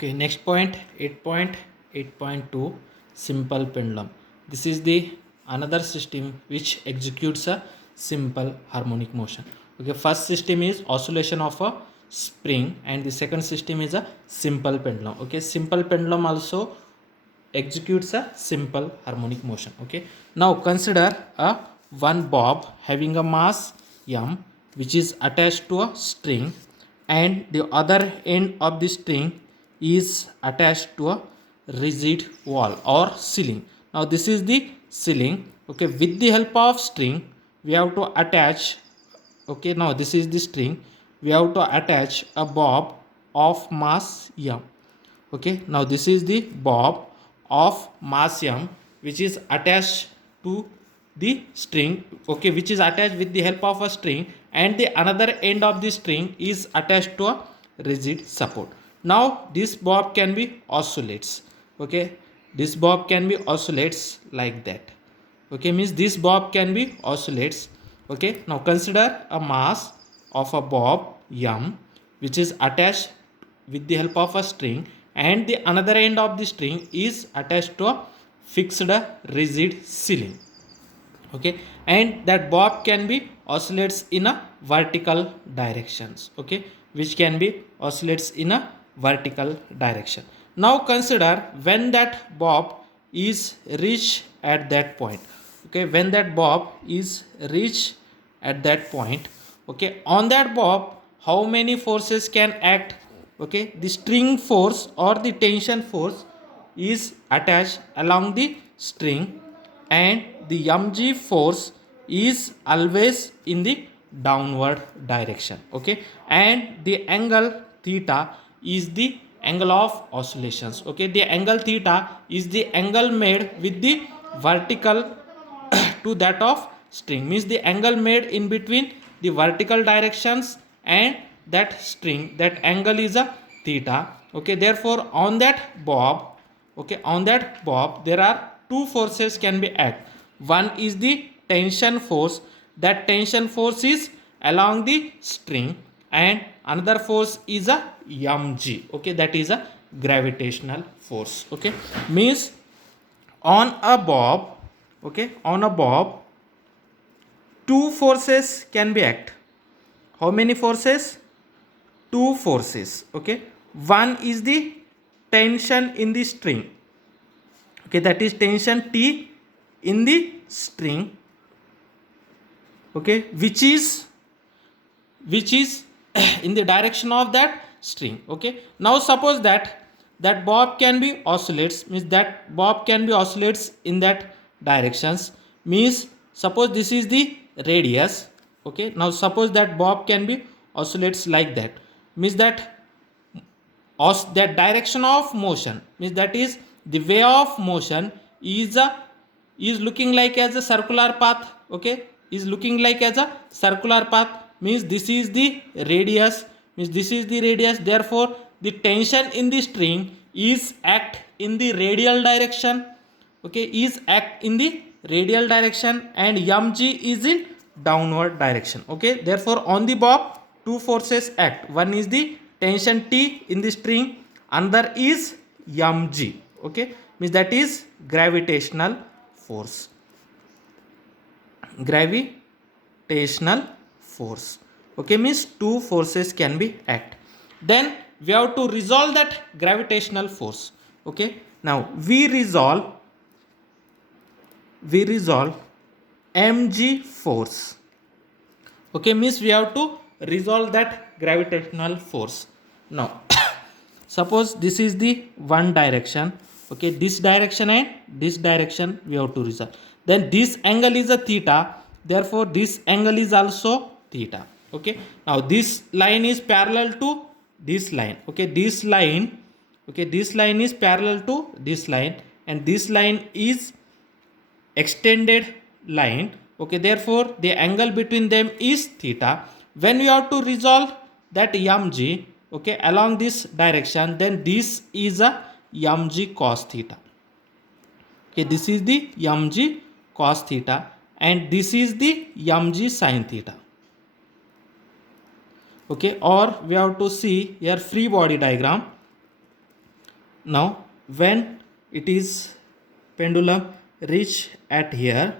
Okay, next point 8.8.2 simple pendulum. This is the another system which executes a simple harmonic motion. Okay, first system is oscillation of a spring and the second system is a simple pendulum. Okay, simple pendulum also executes a simple harmonic motion. Okay, now consider a one bob having a mass m which is attached to a string and the other end of the string is attached to a rigid wall or ceiling. Now this is the ceiling. Okay, with the help of string we have to attach. Okay, now this is the string. We have to attach a bob of mass m. Okay, now this is the bob of mass m which is attached to the string. Okay, which is attached with the help of a string and the another end of the string is attached to a rigid support. Now this bob can be oscillates. Okay, this bob can be oscillates like that. Okay, means this bob can be oscillates. Okay, now consider a mass of a bob m which is attached with the help of a string and the another end of the string is attached to a fixed rigid ceiling. Okay, and that bob can be oscillates in a vertical directions. Okay, which can be oscillates in a vertical direction. Now consider when that bob is reached at that point. Okay, when that bob is reached at that point, okay, on that bob how many forces can act. Okay, the string force or the tension force is attached along the string and the mg force is always in the downward direction. Okay, and the angle theta is the angle of oscillations. Okay, the angle theta is the angle made with the vertical to that of string, means the angle made in between the vertical directions and that string, that angle is a theta. Okay, therefore on that bob, okay, on that bob there are two forces can be act. One is the tension force, that tension force is along the string and another force is a mg. Okay, that is a gravitational force. Okay, means on a bob, okay, on a bob two forces can be act. How many forces? Two forces. Okay, one is the tension in the string. Okay, that is tension T in the string. Okay, which is in the direction of that string. Okay, now suppose that bob can be oscillates, means that bob can be oscillates in that directions, means suppose this is the radius. Okay, now suppose that bob can be oscillates like that, means that that direction of motion, means that is the way of motion is looking like as a circular path. Okay, is looking like as a circular path, means this is the radius, means this is the radius, therefore the tension in the string is act in the radial direction. Okay, is act in the radial direction and mg is in downward direction. Okay, therefore on the bob two forces act. One is the tension T in the string, another is mg. Okay, means that is gravitational force. Gravitational force. Okay, means two forces can be act. Then we have to resolve that gravitational force. Okay, now we resolve mg force. Okay, means we have to resolve that gravitational force. Now suppose this is the one direction. Okay, this direction and this direction we have to resolve. Then this angle is a theta, therefore this angle is also theta. Okay, now this line is parallel to this line. Okay, this line, okay, this line is parallel to this line and this line is extended line. Okay, therefore the angle between them is theta. When we have to resolve that mg, okay, along this direction, then this is a mg cos theta. Okay, this is the mg cos theta and this is the mg sin theta. Okay, or we have to see here free body diagram. Now when it is pendulum reach at here,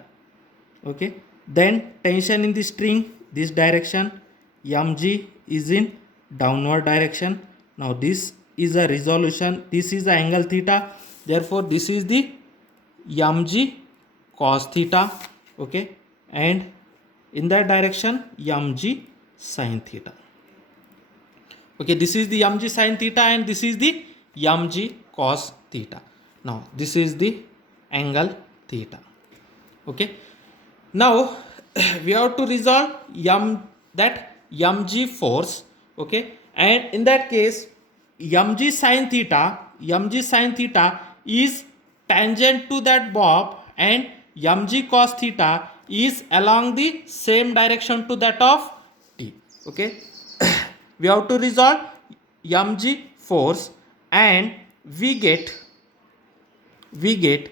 okay, then tension in the string this direction, mg is in downward direction. Now this is a resolution, this is the angle theta, therefore this is the mg cos theta, okay, and in that direction mg sin theta. Okay, this is the mg sin theta and this is the mg cos theta. Now this is the angle theta. Okay, now we have to resolve that mg force. Okay, and in that case mg sin theta is tangent to that bob and mg cos theta is along the same direction to that of t. Okay, we have to resolve mg force and we get mg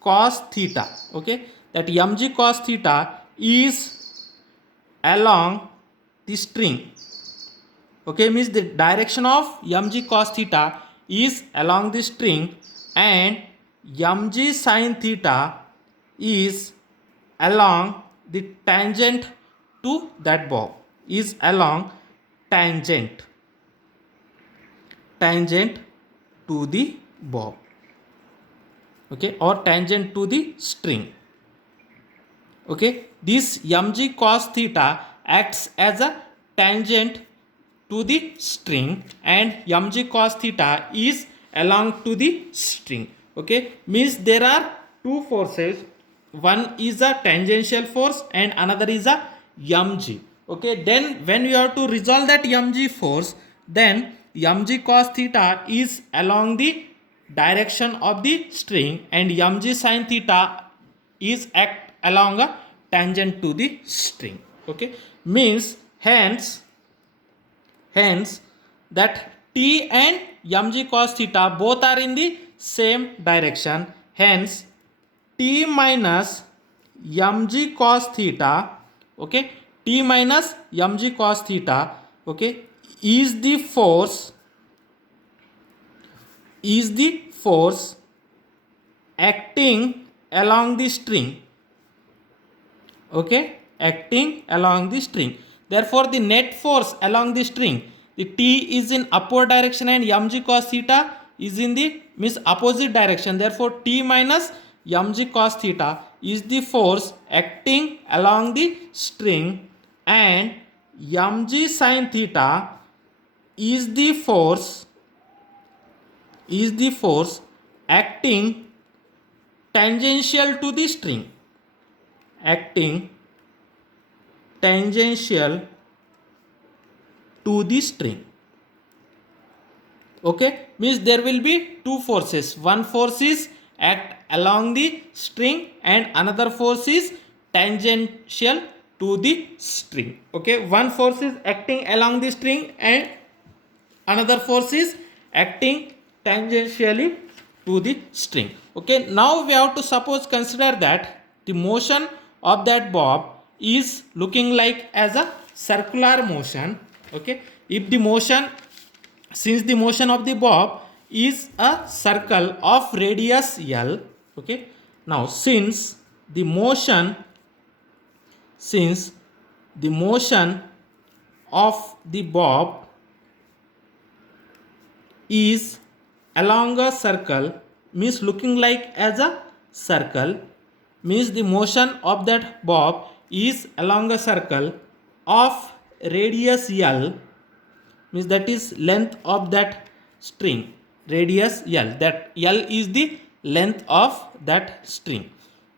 cos theta. Okay, that mg cos theta is along the string. Okay, means the direction of mg cos theta is along the string and mg sin theta is along the tangent to that bob, is along tangent to the bob, okay, or tangent to the string. Okay, this mg cos theta acts as a tangent to the string and mg cos theta is along to the string. Okay, means there are two forces, one is a tangential force and another is a mg. Okay, then when you have to resolve that mg force, then mg cos theta is along the direction of the string and mg sin theta is act along a tangent to the string. Okay, means hence that t and mg cos theta both are in the same direction, hence t minus mg cos theta, okay, t minus mg cos theta, okay, is the force acting along the string. Okay, acting along the string. Therefore the net force along the string, the t is in upward direction and mg cos theta is in the means opposite direction. Therefore t minus mg cos theta is the force acting along the string and mg sin theta is the force acting tangential to the string, acting tangential to the string. Okay, means there will be two forces, one force is act along the string and another force is tangential to the string. Okay, one force is acting along the string and another force is acting tangentially to the string. Okay, now we have to consider that the motion of that bob is looking like as a circular motion. Okay, if the motion, since the motion of the bob is a circle of radius L. Okay, now since the motion of the bob is along a circle, means looking like as a circle, means the motion of that bob is along a circle of radius L, means that is length of that string, radius L, that L is the length of that string.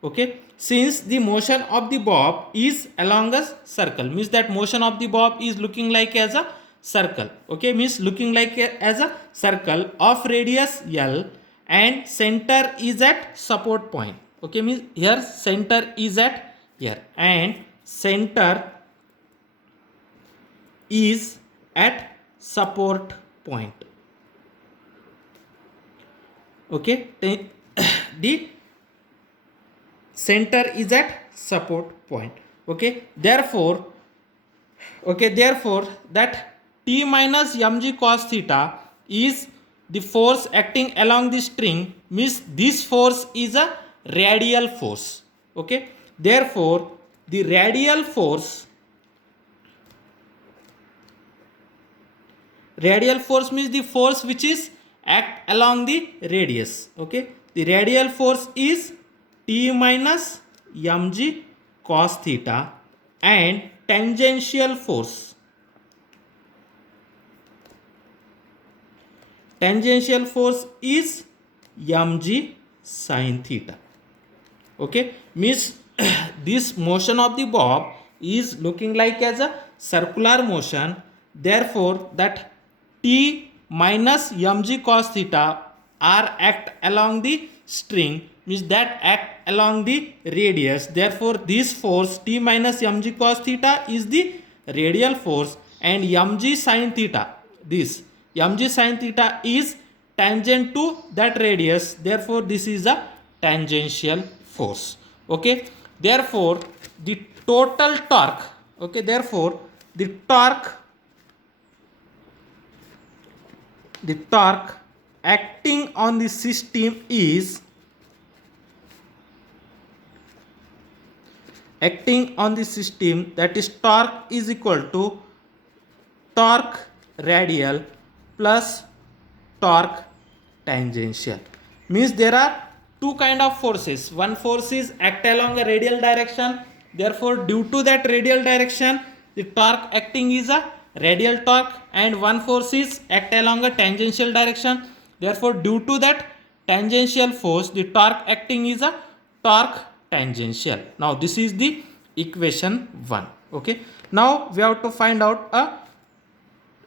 Okay, since the motion of the bob is along a circle, means that motion of the bob is looking like as a circle. Okay, means looking like as a circle of radius L and center is at support point. Okay, means here center is at here and center is at support point. Okay, the center is at support point. Okay, therefore that t minus mg cos theta is the force acting along the string, means this force is a radial force. Okay, therefore the radial force means the force which is act along the radius. Okay, the radial force is T minus mg cos theta, and tangential force is mg sin theta. Okay, means this motion of the bob is looking like as a circular motion, therefore that T minus mg cos theta are act along the string, means that act along the radius, therefore this force T minus mg cos theta is the radial force, and mg sin theta, this mg sin theta is tangent to that radius, therefore this is a tangential force. Okay, therefore the total torque, okay, therefore the torque acting on the system is that is torque is equal to torque radial plus torque tangential. Means there are two kind of forces. One force is act along a radial direction, therefore due to that radial direction the torque acting is a radial torque, and one force is act along a tangential direction, therefore due to that tangential force the torque acting is a torque tangential. Now this is the equation 1. Okay, now we have to find out a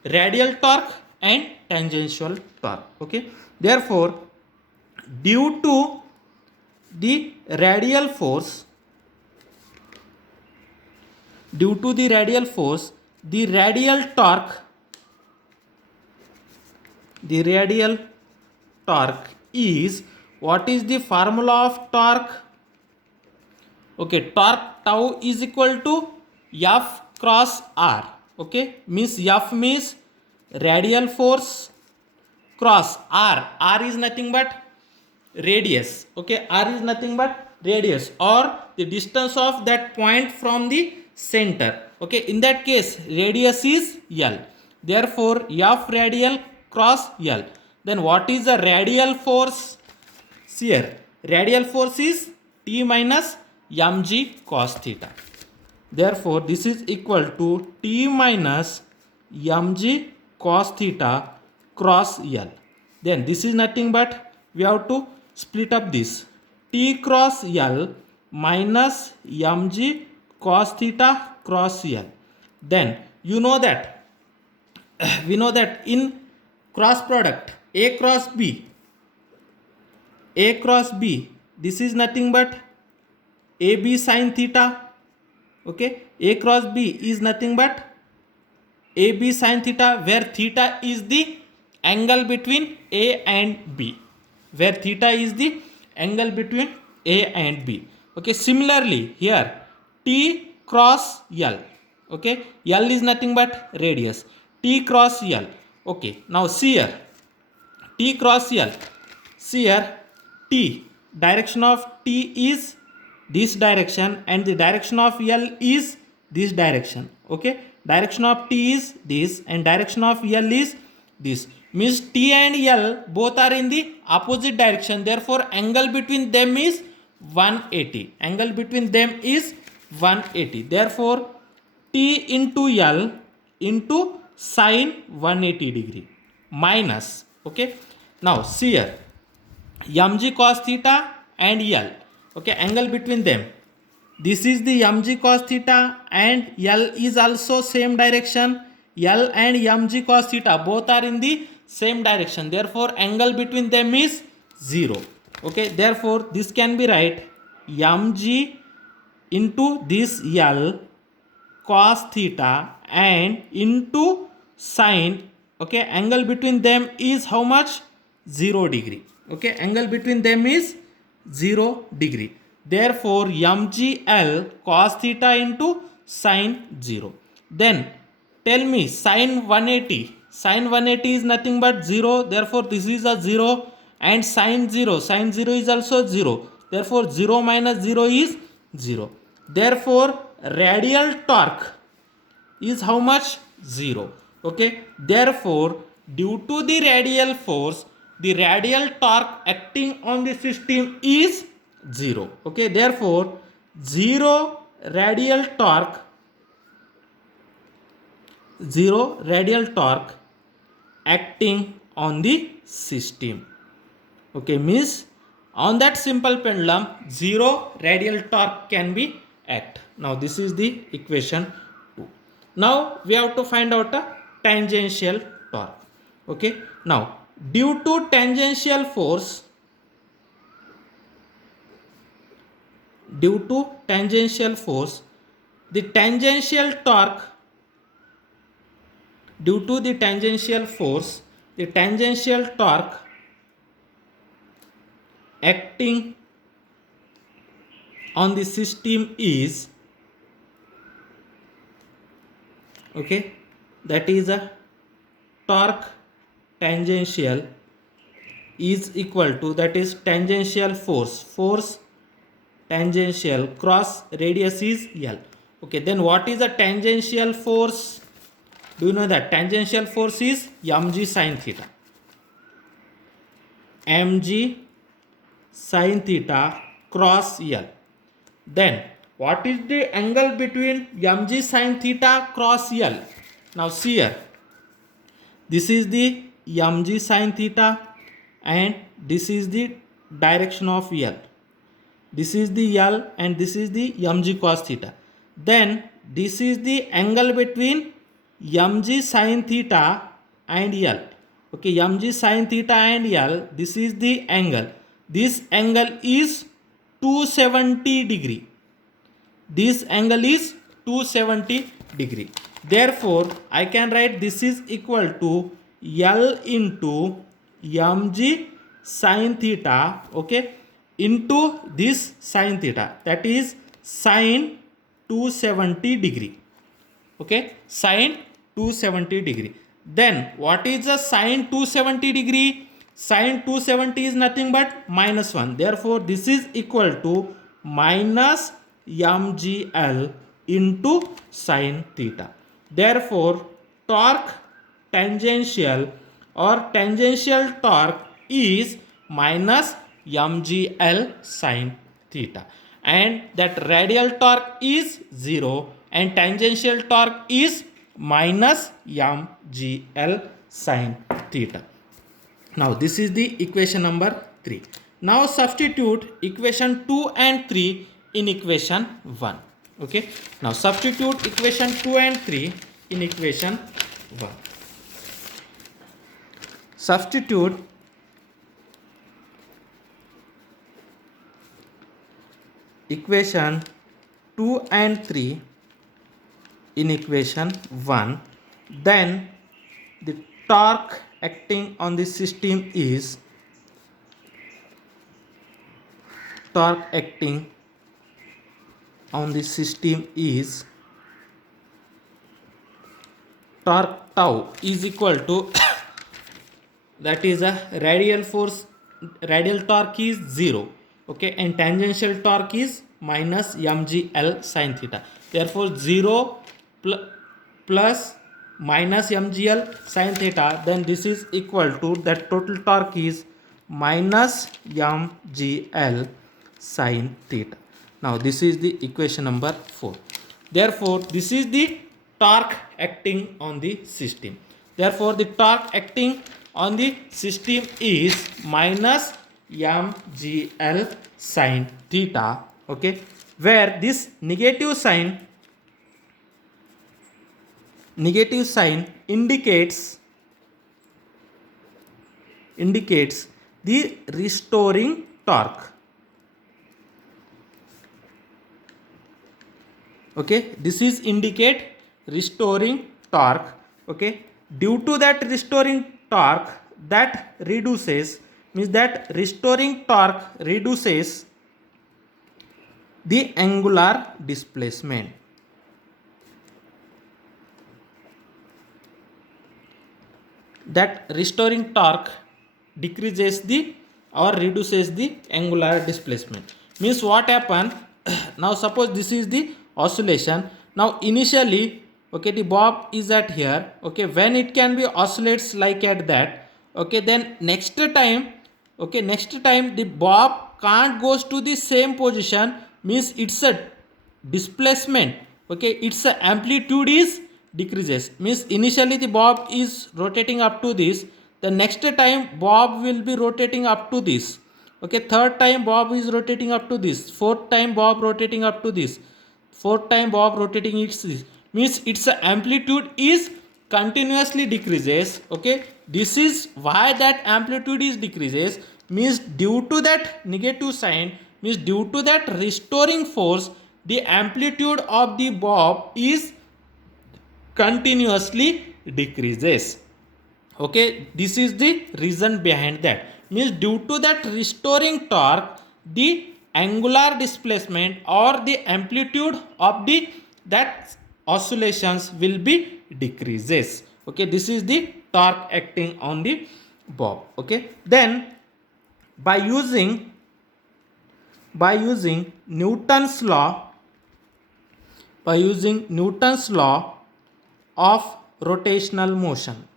radial torque and tangential torque. Okay, therefore due to the radial force, the radial torque is, what is the formula of torque? Okay, torque tau is equal to F cross R. Okay, means F means radial force cross R is nothing but radius. Okay, R is nothing but radius, or the distance of that point from the center. Okay, in that case radius is L, therefore F radial cross L. Then what is the radial force? Here radial force is T minus mg cos theta, therefore this is equal to T minus mg cos theta cross L. Then this is nothing but, we have to split up this, T cross L minus mg cos theta cross L. Then you know that we know that in cross product A cross B, this is nothing but AB sin theta. Okay, A cross B is nothing but AB sin theta, where theta is the angle between A and B, Okay, similarly here T cross L. Okay, L is nothing but radius, T cross L. Okay, now see here T cross L, see here T, direction of T is this direction and the direction of L is this direction. Okay, direction of T is this and direction of L is this, means T and L both are in the opposite direction, therefore angle between them is 180. Therefore T into L into sin 180 degree minus. Okay, now see here mg cos theta and L. Okay, angle between them, this is the mg cos theta and L is also same direction. L and mg cos theta both are in the same direction, therefore angle between them is 0. Okay, therefore this can be write mg into this L cos theta and into sin. Okay, angle between them is how much? 0 degree. Okay, angle between them is 0 degree, therefore mgl cos theta into sin 0. Then tell me sin 180 Sine 180 is nothing but 0, therefore this is a 0, and sine 0 is also 0, therefore 0 minus 0 is 0. Therefore radial torque is how much? 0. Okay, therefore due to the radial force, the radial torque acting on the system is 0. Okay, therefore 0 radial torque, 0 radial torque acting on the system. Okay, means on that simple pendulum 0 radial torque can be act. Now this is the equation 2. Now we have to find out a tangential torque. Okay, now due to tangential force, the tangential torque, due to the tangential force, the tangential torque acting on the system is, okay, that is a torque tangential is equal to, that is tangential force tangential cross radius is L. Okay, then what is the tangential force? Do you know that tangential force is mg sin theta, mg sin theta cross L. Then what is the angle between mg sin theta cross L? Now see here, this is the mg sin theta and this is the direction of L. This is the L and this is the mg cos theta. Then this is the angle between mg sin theta and L. Okay, mg sin theta and L, this is the angle. This angle is 270 degree. This angle is 270 degree. Therefore, I can write this is equal to L into mg sin theta, okay, into this sin theta, that is sin 270 degree. Okay, sin 270 degree. Then what is the sin 270 degree? Sin 270 is nothing but -1. Therefore this is equal to minus mgl into sin theta. Therefore torque tangential or tangential torque is minus mgl sin theta, and that radial torque is 0 and tangential torque is minus mgl sin theta. Now this is the equation number 3. Now substitute equation 2 and 3 in equation 1. Okay, now substitute equation 2 and 3 in equation 1. Substitute equation 2 and 3 in equation 1, then the torque acting on the system is, torque acting on the system is torque tau is equal to that is a radial force, radial torque is 0, okay, and tangential torque is minus mgl sin theta. Therefore 0 plus minus mgl sin theta, then this is equal to that total torque is minus mgl sin theta. Now this is the equation number 4. Therefore this is the torque acting on the system. Therefore the torque acting on the system is minus mgl sin theta, okay, where this negative sign indicates the restoring torque. Okay, this is indicate restoring torque. Okay, due to that restoring torque, that reduces, means that restoring torque reduces the angular displacement. that restoring torque decreases the or reduces the angular displacement. Means what happen? Now suppose this is the oscillation. Now initially, okay, the bob is at here, okay, when it can be oscillates like at that, okay, then next time, okay, next time the bob can't goes to the same position, means it's a displacement, okay, its amplitude is decreases. Means initially the bob is rotating up to this, the next time bob will be rotating up to this, okay, third time bob is rotating up to this, fourth time bob rotating up to this, fourth time bob rotating its this, means its amplitude is continuously decreases, okay. This is why that amplitude is decreases, means due to that negative sign, means due to that restoring force, the amplitude of the bob is continuously decreases, okay. This is the reason behind that, means due to that restoring torque, the angular displacement or the amplitude of the that oscillations will be decreases, okay. This is the torque acting on the bob, okay. Then by using Newton's law, by using Newton's law of rotational motion,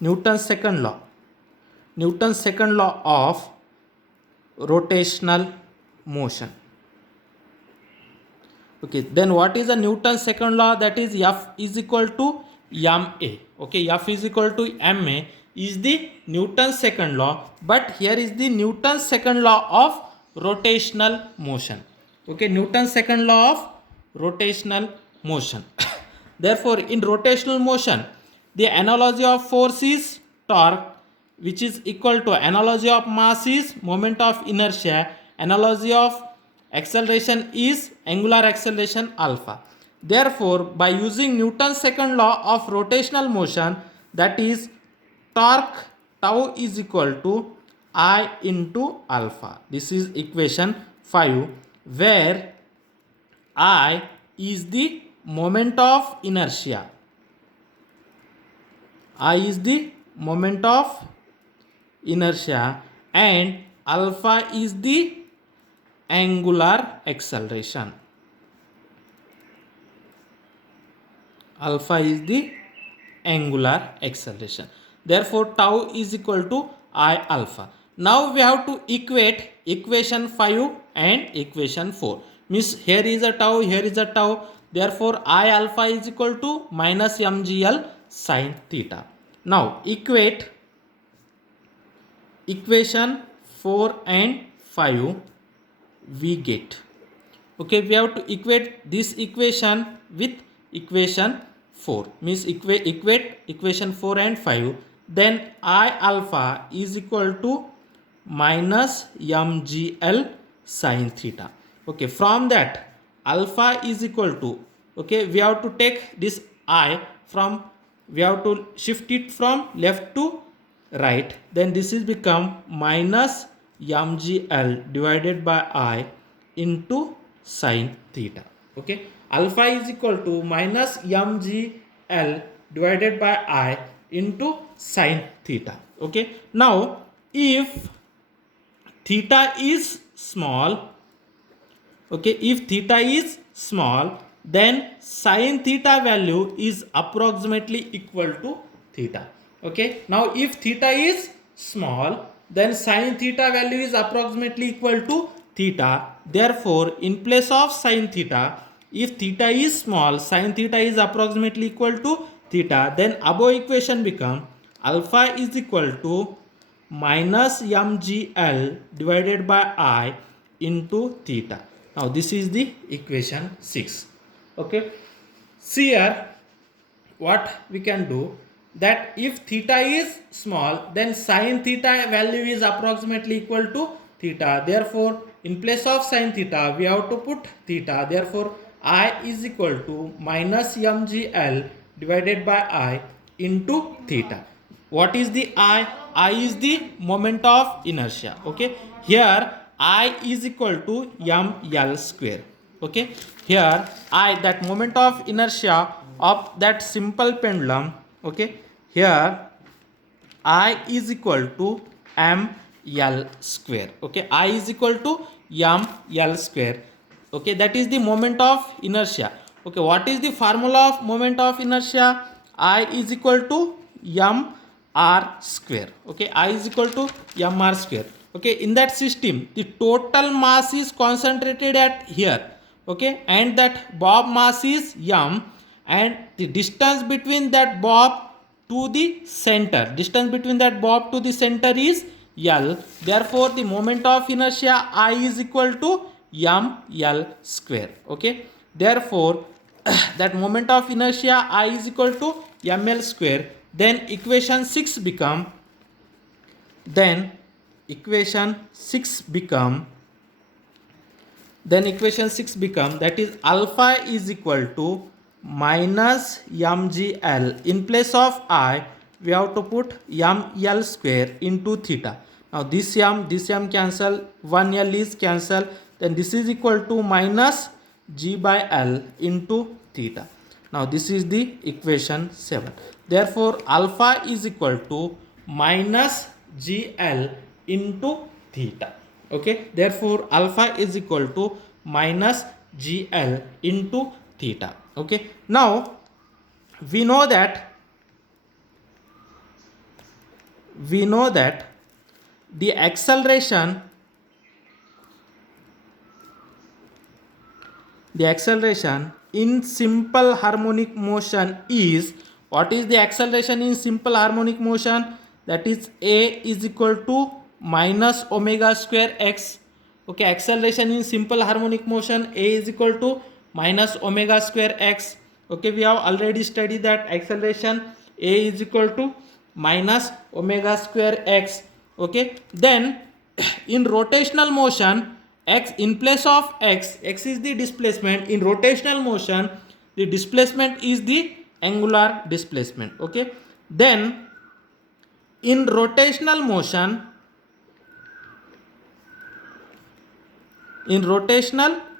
Newton's second law, Newton's second law of rotational motion, okay. Then what is the Newton's second law? That is F is equal to ma, okay. F is equal to ma is the Newton's second law, but here is the Newton's second law of rotational motion, okay. Newton's second law of rotational motion. Therefore in rotational motion, the analogy of force is torque, which is equal to analogy of mass is moment of inertia, analogy of acceleration is angular acceleration alpha. Therefore by using Newton's second law of rotational motion, that is torque tau is equal to I into alpha. This is equation 5, where I is the moment of inertia, I is the moment of inertia, and alpha is the angular acceleration, alpha is the angular acceleration. Therefore tau is equal to I alpha. Now we have to equate equation 5 and equation 4. Means here is a tau, here is a tau. Therefore I alpha is equal to minus mgl sin theta. Now equate equation 4 and 5, we get, okay, we have to equate this equation with equation 4, means equate equation 4 and 5. Then I alpha is equal to minus mgl sin theta, okay. From that alpha is equal to, okay, we have to take this I from, we have to shift it from left to right, then this is become minus mgl divided by I into sin theta, okay. Alpha is equal to minus mgl divided by I into sin theta, okay. Now if theta is small, okay, if theta is small, then sin theta value is approximately equal to theta, okay. Now if theta is small, then sin theta value is approximately equal to theta. Therefore in place of sin theta, if theta is small, sin theta is approximately equal to theta, then above equation become alpha is equal to minus mgl divided by I into theta. Now this is the equation 6, okay. See here what we can do, that if theta is small, then sin theta value is approximately equal to theta. Therefore in place of sin theta we have to put theta. Therefore I is equal to minus mgl divided by I into theta. What is the I? I is the moment of inertia, okay. Here I is equal to ml square, okay. Here I, that moment of inertia of that simple pendulum, okay. Here I is equal to ml square. Okay, I is equal to ml square. Okay, that is the moment of inertia. Okay, what is the formula of moment of inertia? I is equal to mr square. Okay, I is equal to mr square. Okay, in that system the total mass is concentrated at here. Okay, and that bob mass is m, and the distance between that bob to the center, distance between that bob to the center is L. Therefore the moment of inertia I is equal to ml square. Okay, therefore that moment of inertia I is equal to ml square. Then equation 6 become, then equation 6 become, that is alpha is equal to minus mgl. In place of I we have to put ml square into theta. Now this m cancel, 1l is cancel, then this is equal to minus g by l into theta. Now this is the equation 7. Therefore alpha is equal to minus gl into theta. Okay, therefore alpha is equal to minus gl into theta. Okay, now we know that the acceleration in simple harmonic motion is, what is the acceleration in simple harmonic motion? That is a is equal to minus omega square x. Okay, acceleration in simple harmonic motion a is equal to minus omega square x. Okay, we have already studied that acceleration a is equal to minus omega square x. Okay, then in rotational motion, x in place of x is the displacement. In rotational motion the displacement is the angular displacement. Okay, then in rotational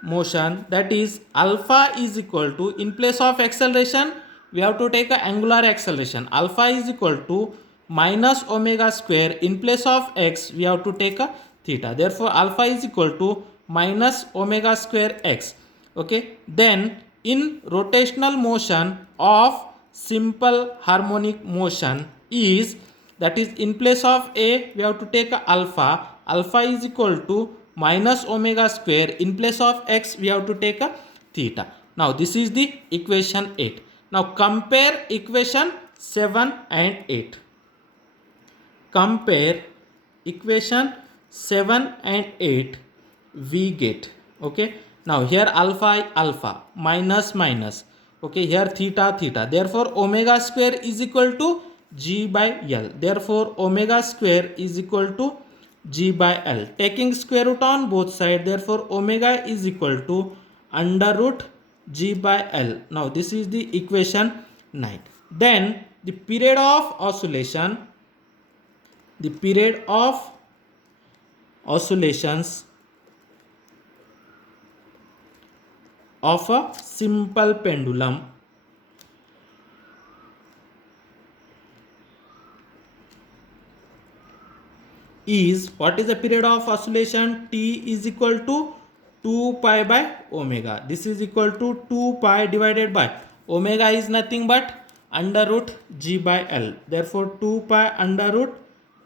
motion, that is alpha is equal to, in place of acceleration we have to take a angular acceleration. Alpha is equal to minus omega square, in place of x we have to take a theta. Therefore alpha is equal to minus omega square x. Okay, then in rotational motion of simple harmonic motion is, that is in place of a we have to take a alpha. Alpha is equal to minus omega square, in place of x we have to take a theta. Now this is the equation 8. Now compare equation 7 and 8. Compare equation 7 and 8 we get. Okay, now here alpha minus minus. Okay, here theta. Therefore omega square is equal to g by l. Therefore omega square is equal to g by l. Taking square root on both sides, therefore omega is equal to under root g by l. Now this is the equation 9. Then the period of oscillations of a simple pendulum is, what is the period of oscillation? T is equal to 2 pi by omega. This is equal to 2 pi divided by omega is nothing but under root g by l. Therefore 2 pi under root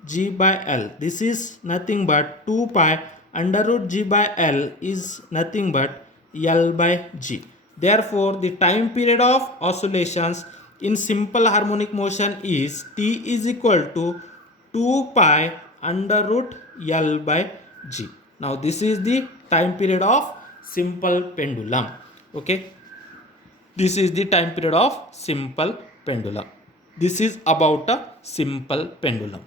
g by l. This is nothing but 2 pi under root g by l is nothing but l by g. Therefore the time period of oscillations in simple harmonic motion is t is equal to 2 pi under root l by g. Now this is the time period of simple pendulum. Okay, this is the time period of simple pendulum. This is about a simple pendulum.